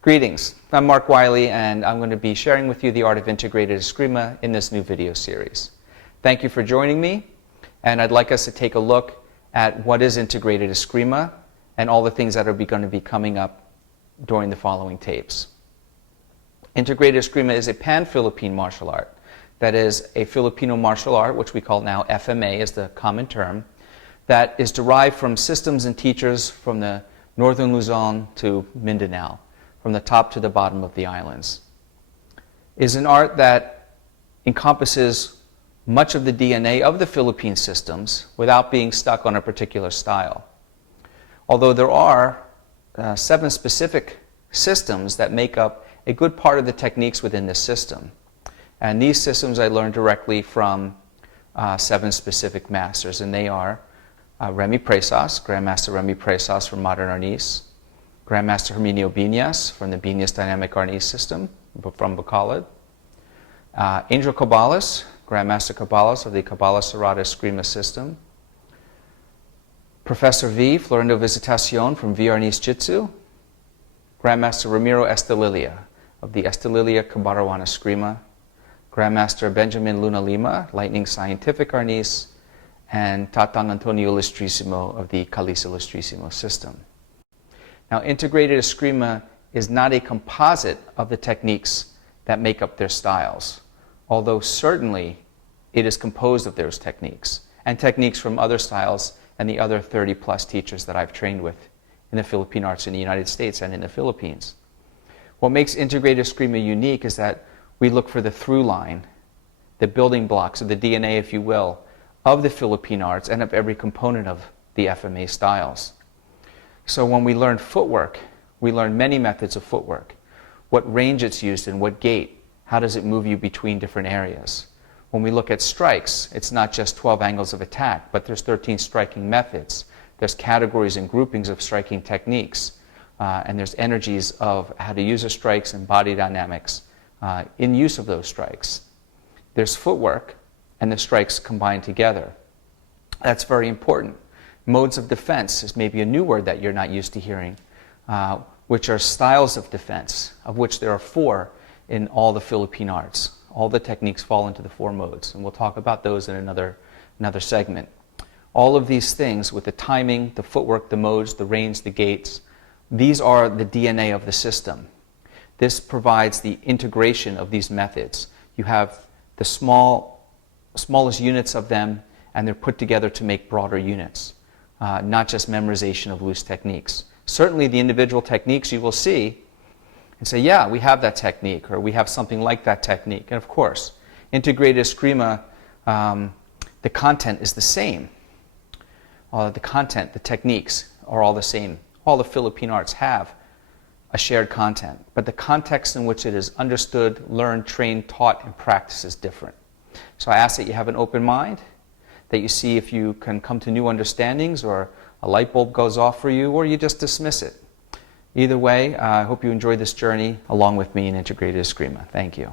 Greetings, I'm Mark Wiley, and I'm going to be sharing with you the art of integrated Eskrima in this new video series. Thank you for joining me, and I'd like us to take a look at what is integrated Eskrima and all the things that are going to be coming up during the following tapes. Integrated Eskrima is a pan-Philippine martial art. That is a Filipino martial art, which we call now FMA is the common term, that is derived from systems and teachers from the northern Luzon to Mindanao, from the top to the bottom of the islands. It is an art that encompasses much of the DNA of the Philippine systems without being stuck on a particular style. Although there are 7 specific systems that make up a good part of the techniques within this system. And these systems I learned directly from 7 specific masters, and they are Remy Presas, Grandmaster Remy Presas from Modern Arnis, Grandmaster Herminio Biñas from the Biñas Dynamic Arnis system from Bacolod, Angel Cabalas, Grandmaster Cabalas of the Cabalas Serrata Eskrima system, Professor V, Florindo Visitacion from V Arnis Jitsu, Grandmaster Ramiro Estelilia of the Estelilia Cabarawan Eskrima, Grandmaster Benjamin Luna Lima, Lightning Scientific Arnis, and Tatang Antonio Listrissimo of the Calisa Listrissimo system. Now, integrated Eskrima is not a composite of the techniques that make up their styles, although certainly it is composed of those techniques and techniques from other styles and the other 30-plus teachers that I've trained with in the Philippine arts in the United States and in the Philippines. What makes integrated Eskrima unique is that we look for the through line, the building blocks, or the DNA, if you will, of the Philippine arts and of every component of the FMA styles. So when we learn footwork, we learn many methods of footwork. What range it's used in, what gait, how does it move you between different areas. When we look at strikes, it's not just 12 angles of attack, but there's 13 striking methods. There's categories and groupings of striking techniques, and there's energies of how to use the strikes and body dynamics in use of those strikes. There's footwork and the strikes combined together. That's very important. Modes of defense is maybe a new word that you're not used to hearing, which are styles of defense, of which there are 4 in all the Philippine arts. All the techniques fall into the 4 modes, and we'll talk about those in another segment. All of these things with the timing, the footwork, the modes, the range, the gaits, these are the DNA of the system. This provides the integration of these methods. You have the smallest units of them, and they're put together to make broader units. Not just memorization of loose techniques. Certainly the individual techniques you will see and say, yeah, we have that technique, or we have something like that technique. And of course, integrated Eskrima, the content is the same. The content, the techniques are all the same. All the Philippine arts have a shared content, but the context in which it is understood, learned, trained, taught, and practiced is different. So I ask that you have an open mind, that you see if you can come to new understandings, or a light bulb goes off for you, or you just dismiss it. Either way, I hope you enjoy this journey along with me in integrated Eskrima. Thank you.